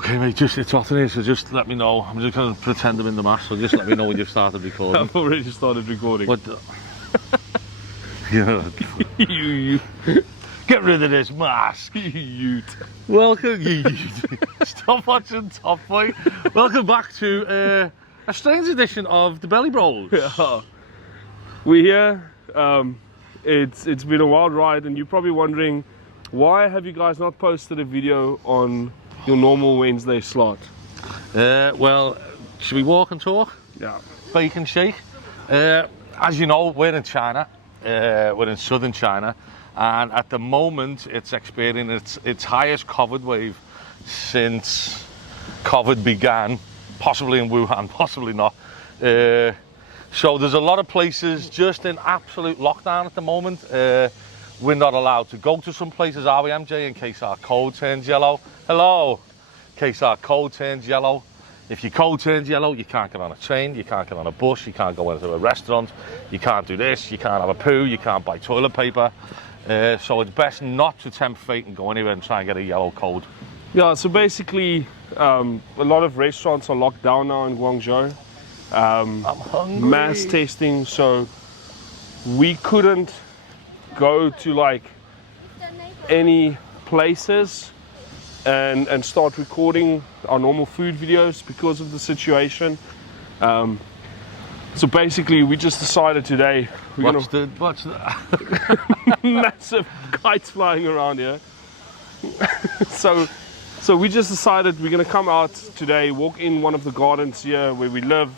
Okay, mate, just it's hot in here, so just let me know. I'm just going to pretend I'm in the mask, so just let me know when you've started recording. I've already started recording. What the... you get rid of this mask, you. Welcome, you. Stop watching Top Boy. Welcome back to a strange edition of the Belly Bros. Yeah. We're here. It's been a wild ride, and you're probably wondering, why have you guys not posted a video on your normal Wednesday slot? Well, should we walk and talk? Yeah. Bacon shake. As you know, we're in China. We're in southern China, and at the moment it's experiencing its highest COVID wave since COVID began, possibly in Wuhan, possibly not. So there's a lot of places just in absolute lockdown at the moment. We're not allowed to go to some places, are we, MJ, in case our code turns yellow? Hello? In case our code turns yellow. If your code turns yellow, you can't get on a train, you can't get on a bus, you can't go into a restaurant, you can't do this, you can't have a poo, you can't buy toilet paper. So it's best not to tempt fate and go anywhere and try and get a yellow code. Yeah, so basically, a lot of restaurants are locked down now in Guangzhou. I'm hungry. Mass testing, so we couldn't go to like any places and start recording our normal food videos because of the situation. So basically we just decided today we're Watch the massive kites flying around here. so we just decided we're gonna come out today, walk in one of the gardens here where we live,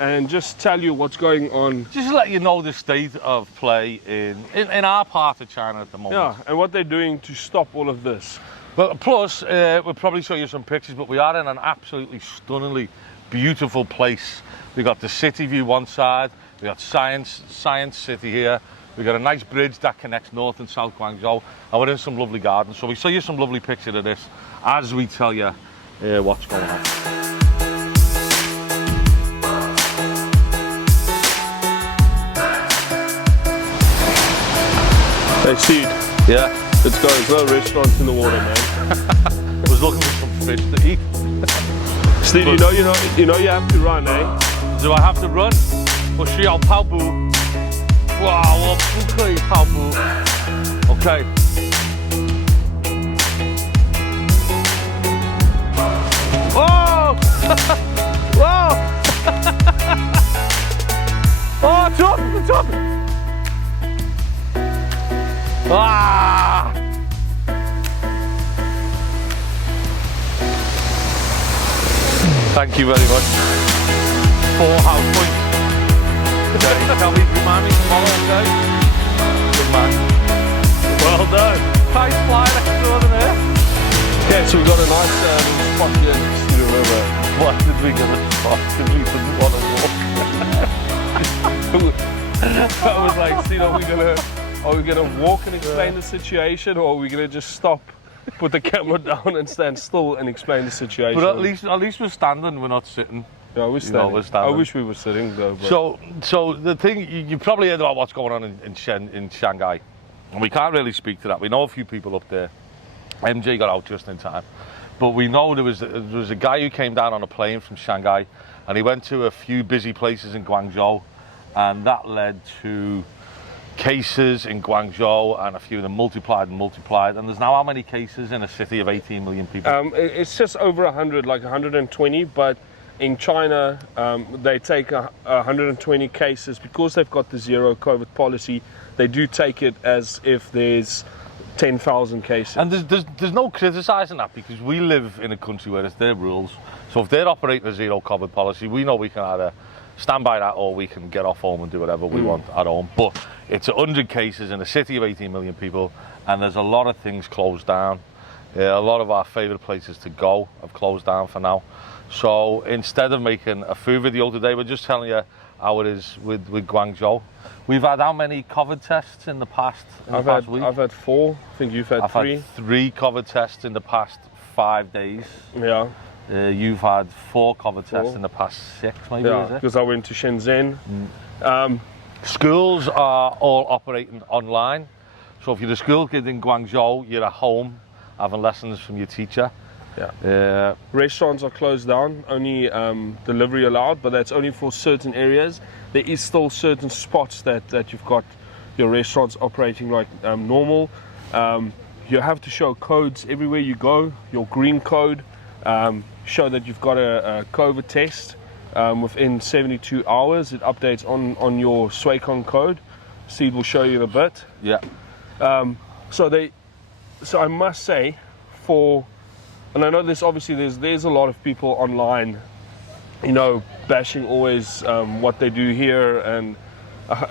and just tell you what's going on. Just to let you know the state of play in our part of China at the moment. Yeah, and what they're doing to stop all of this. Well, plus, we'll probably show you some pictures, but we are in an absolutely stunningly beautiful place. We've got the city view one side, we've got Science City here, we've got a nice bridge that connects North and South Guangzhou, and we're in some lovely gardens. So we'll show you some lovely pictures of this as we tell you what's going on. Hey, Steve. Yeah? Let's go. There's no restaurants in the water, man. I was looking for some fish to eat. Steve, you know you have to run, eh? Do I have to run? 我需要跑步。哇，我不可以跑步。Okay. Whoa! Whoa! Oh, top! Ah! Thank you very much. 4 house points. Tell me, remind me tomorrow, okay? Good man. Well done. Nice flying extraordinaire. Okay, so we got a nice spot here next to the river. Why did we get a spot? Because we didn't want to walk. I was like, Steve, are we gonna walk and explain the situation, or are we gonna just stop, put the camera down and stand still and explain the situation? But at least we're standing, we're not sitting. Yeah, we're standing. we're standing. I wish we were sitting though. But... So the thing, you probably heard about what's going on in Shanghai, and we can't really speak to that. We know a few people up there. MJ got out just in time, but we know there was a guy who came down on a plane from Shanghai, and he went to a few busy places in Guangzhou, and that led to cases in Guangzhou, and a few of them multiplied, and there's now how many cases in a city of 18 million people? It's just over 100, like 120, but in China they take 120 cases because they've got the zero COVID policy. They do take it as if there's 10,000 cases. And there's no criticising that, because we live in a country where it's their rules. So if they're operating a zero COVID policy, we know we can either stand by that or we can get off home and do whatever we want at home. But it's 100 cases in a city of 18 million people, and there's a lot of things closed down. A lot of our favourite places to go have closed down for now. So instead of making a food video today, we're just telling you how it is with Guangzhou. We've had how many COVID tests in the past week? I've had 4. I think you've had 3. I've had 3 COVID tests in the past 5 days. Yeah. You've had 4 COVID tests in the past 6, maybe, yeah, is it? because I went to Shenzhen. Schools are all operating online. So if you're a school kid in Guangzhou, you're at home having lessons from your teacher. Yeah. Restaurants are closed down, only delivery allowed, but that's only for certain areas. There is still certain spots that you've got your restaurants operating like normal. You have to show codes everywhere you go, your green code, show that you've got a COVID test within 72 hours. It updates on your Swaycon code. Steve will show you in a bit. Yeah. So I must say, and I know there's a lot of people online, you know, bashing always what they do here, and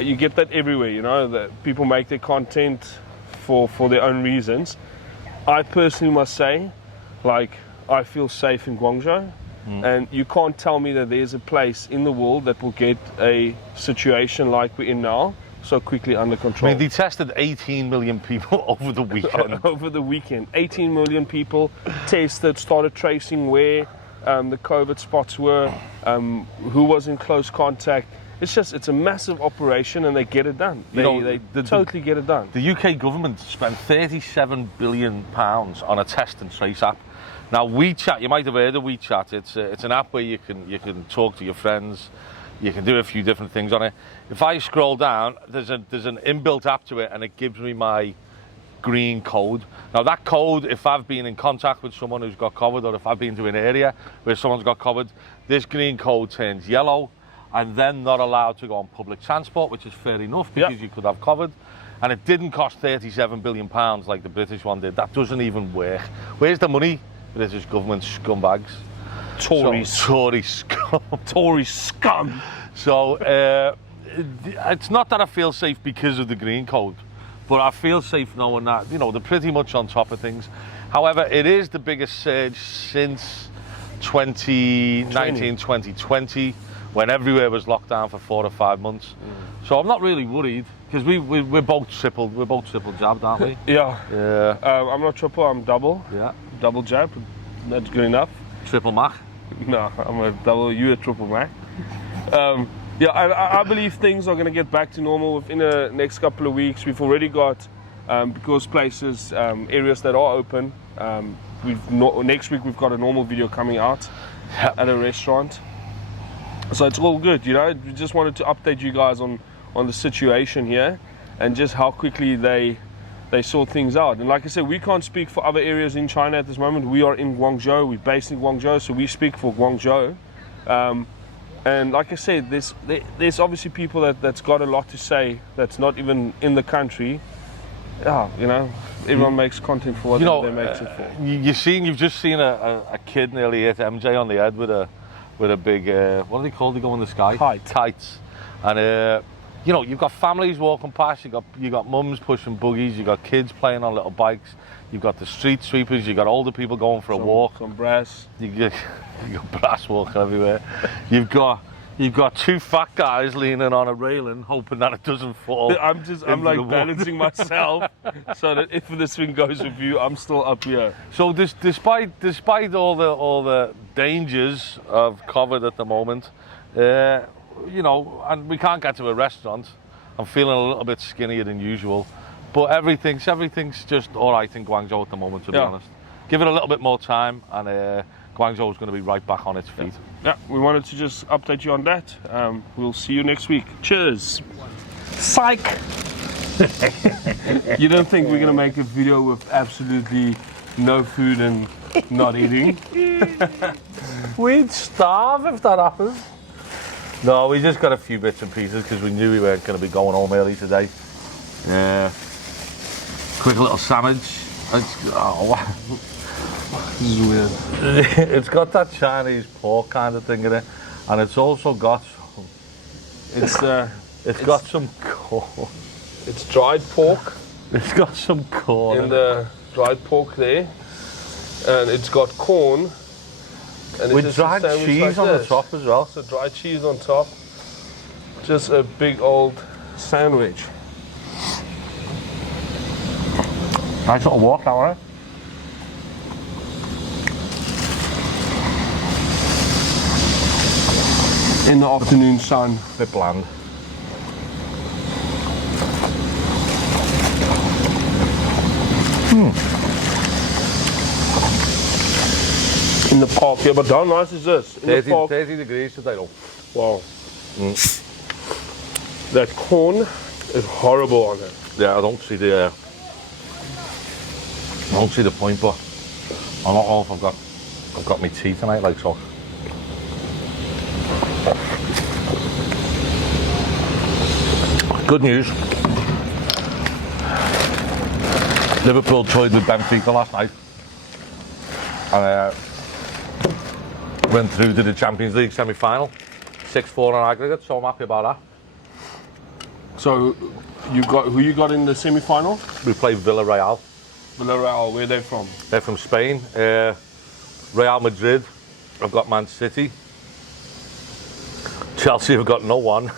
you get that everywhere, you know, that people make their content for their own reasons. I personally must say, like, I feel safe in Guangzhou, and you can't tell me that there's a place in the world that will get a situation like we're in now so quickly under control. I mean, they tested 18 million people over the weekend. Over the weekend, 18 million people tested, started tracing where the COVID spots were, who was in close contact. It's a massive operation, and they get it done. They totally get it done. The UK government spent £37 billion on a test and trace app. Now, WeChat, you might have heard of WeChat. It's an app where you can talk to your friends. You can do a few different things on it. If I scroll down, there's an inbuilt app to it, and it gives me my green code. Now, that code, if I've been in contact with someone who's got COVID, or if I've been to an area where someone's got COVID, this green code turns yellow, and then not allowed to go on public transport, which is fair enough because you could have COVID. And it didn't cost £37 billion like the British one did. That doesn't even work. Where's the money? British government scumbags. Tory scum. Tory scum. So it's not that I feel safe because of the green code, but I feel safe knowing that, you know, they're pretty much on top of things. However, it is the biggest surge since 2019, 2020, when everywhere was locked down for 4 or 5 months. So I'm not really worried, because we're both triple jabbed, aren't we? Yeah. I'm not triple, I'm double. Yeah. Double jab. That's good enough. Triple Mac? No, I'm a double. You a triple Mac. I believe things are going to get back to normal within the next couple of weeks. We've already got, because places, areas that are open. Next week we've got a normal video coming out at a restaurant. So it's all good, you know. We just wanted to update you guys on the situation here, and just how quickly they sort things out. And like I said, we can't speak for other areas in China at this moment. We are in Guangzhou, we're based in Guangzhou, so we speak for Guangzhou. And like I said, there's obviously people that's got a lot to say that's not even in the country. Yeah, you know, everyone makes content for what they make it for. You've just seen a kid nearly hit MJ on the head with a big, what are they called? They go in the sky? Tights. And you know, you've got families walking past, you got mums pushing buggies, you got kids playing on little bikes, you've got the street sweepers, you got older people going for a walk. Some brass. You got brass walking everywhere. You've got two fat guys leaning on a railing, hoping that it doesn't fall. I'm like balancing myself so that if this thing goes with you, I'm still up here. So despite all the dangers of COVID at the moment, you know, and we can't get to a restaurant. I'm feeling a little bit skinnier than usual, but everything's just all right in Guangzhou at the moment, to be honest. Give it a little bit more time, and Guangzhou is going to be right back on its feet. Yeah, we wanted to just update you on that. We'll see you next week. Cheers. Psych. You don't think we're going to make a video with absolutely no food and not eating? We'd starve if that happened. No, we just got a few bits and pieces because we knew we weren't going to be going home early today. Quick little sandwich. This is weird. It's got that Chinese pork kind of thing in it, and it's also got it's got some corn. It's dried pork. It's got some corn in the dried pork there, and it's got corn. And with dried cheese on the top as well. So dried cheese on top. Just a big old sandwich. Nice little walk, that one. In the afternoon sun. A bit bland. In the park, yeah, but how nice is this? In the 30, park. 30 degrees today, though. Wow. That corn is horrible on it. Yeah, I don't see the point, but I don't know if I've got my tea tonight, like so. Good news. Liverpool toyed with Benfica last night and went through to the Champions League semi-final, 6-4 on aggregate. So I'm happy about that. So, who you got in the semi-final? We played Villarreal. Villarreal, where are they from? They're from Spain. Real Madrid. I've got Man City. Chelsea have got no one.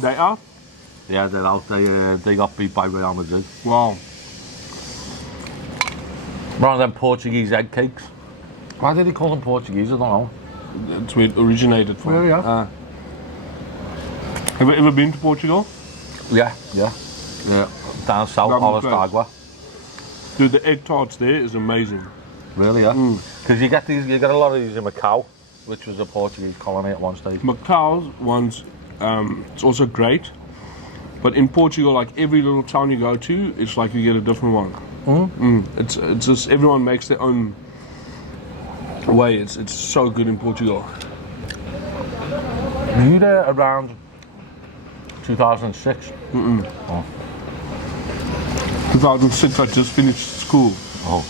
They are? Yeah, they're out. They got beat by Real Madrid. Wow. One of them Portuguese egg cakes. Why did he call them Portuguese? I don't know. That's where it originated from. Really, yeah. Have you ever been to Portugal? Yeah. Down south, That'd be Alastagua. Dude, the egg tarts there is amazing. Really, yeah. Because you get a lot of these in Macau, which was a Portuguese colony at one stage. Macau's ones, it's also great. But in Portugal, like every little town you go to, it's like you get a different one. It's just everyone makes their own way. It's so good in Portugal. Were you there around 2006? Oh. 2006, I just finished school. Oh.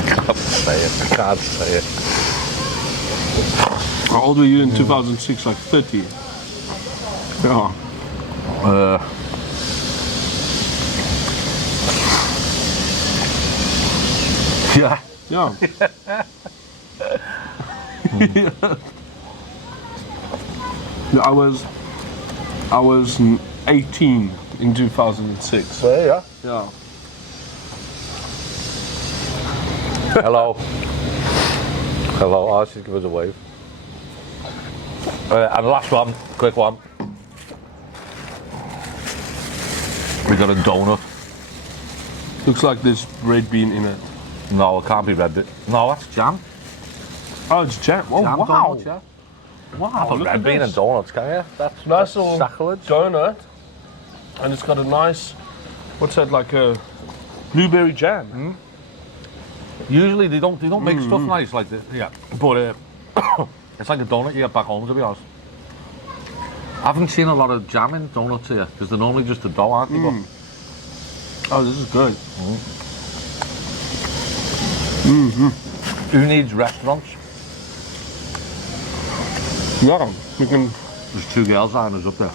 I can't say it. How old were you in 2006? Like 30. Yeah. Yeah. Yeah. Yeah, I was 18 in 2006. Yeah. Yeah. Hello. Hello. Oh, she's give us a wave. And the last one, quick one. We got a donut. Looks like there's red bean in it. No, it can't be red. No, that's jam. Oh, it's jam. Oh, Jam wow. donuts, yeah. Wow. Put Look red at bean this. and donuts, can you? That's Nice little sacrilege. donut. And it's got a nice, what's that, like a blueberry jam. Usually they don't make stuff nice like this. Yeah, but it's like a donut you get back home, to be honest. I haven't seen a lot of jam in donuts here because they're normally just a dough, aren't they? Oh, this is good. Who needs restaurants? Yeah, we can. There's two girls eyeing us up there.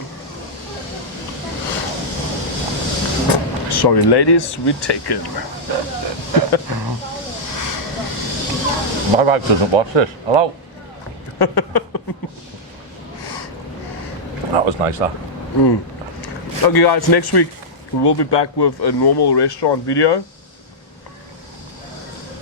Sorry, ladies, we're taken. My wife doesn't watch this. Hello. That was nice, that. Okay, guys, next week we will be back with a normal restaurant video.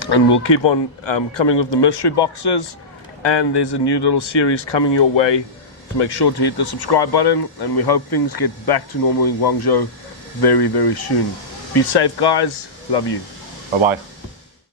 And we'll keep on coming with the mystery boxes. And there's a new little series coming your way. So make sure to hit the subscribe button. And we hope things get back to normal in Guangzhou very, very soon. Be safe, guys. Love you. Bye-bye.